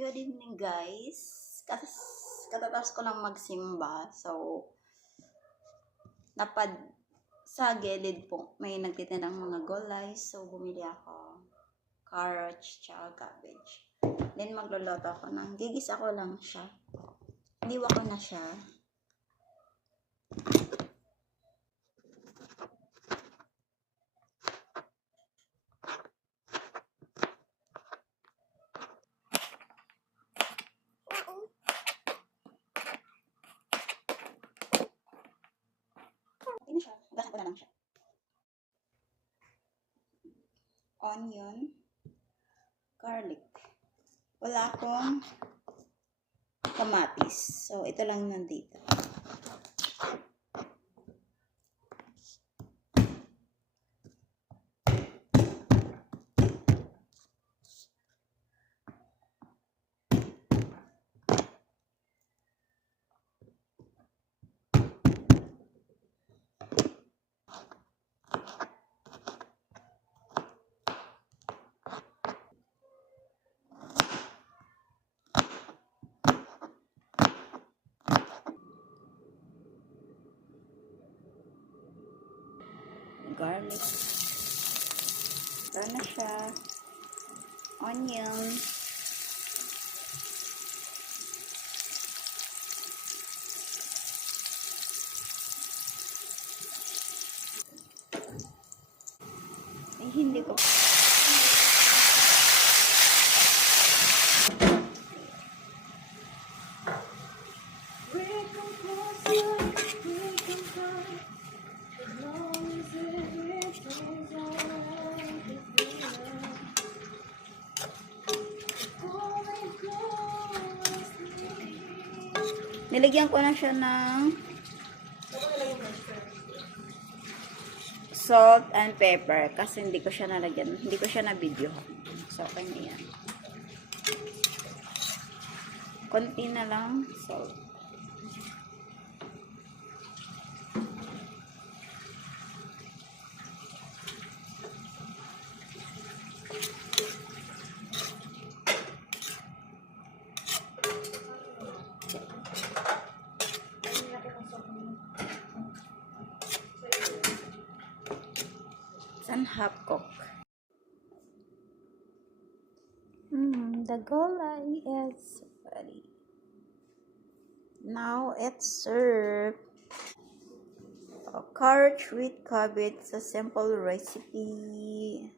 Good evening, guys. Katatapos ko lang magsimba. So, sa gilid po, may nagtitinang mga gulay. So, bumili ako carrots tsaka cabbage. Then, magluluto ako gigisa ko lang siya. Liwa ko na siya. Gasan ko na lang siya. Onion, garlic. Wala akong kamatis. So, ito lang nandito. Garlic. Ito na siya. Onion. Ay, hindi ko. Nilagyan ko na siya ng salt and pepper kasi hindi ko siya nalagyan, hindi ko siya na-video. So, okay na yan. Konti na lang salt. And half cook. The gulay is ready. Now it's served. Carrot with cabbage, a simple recipe.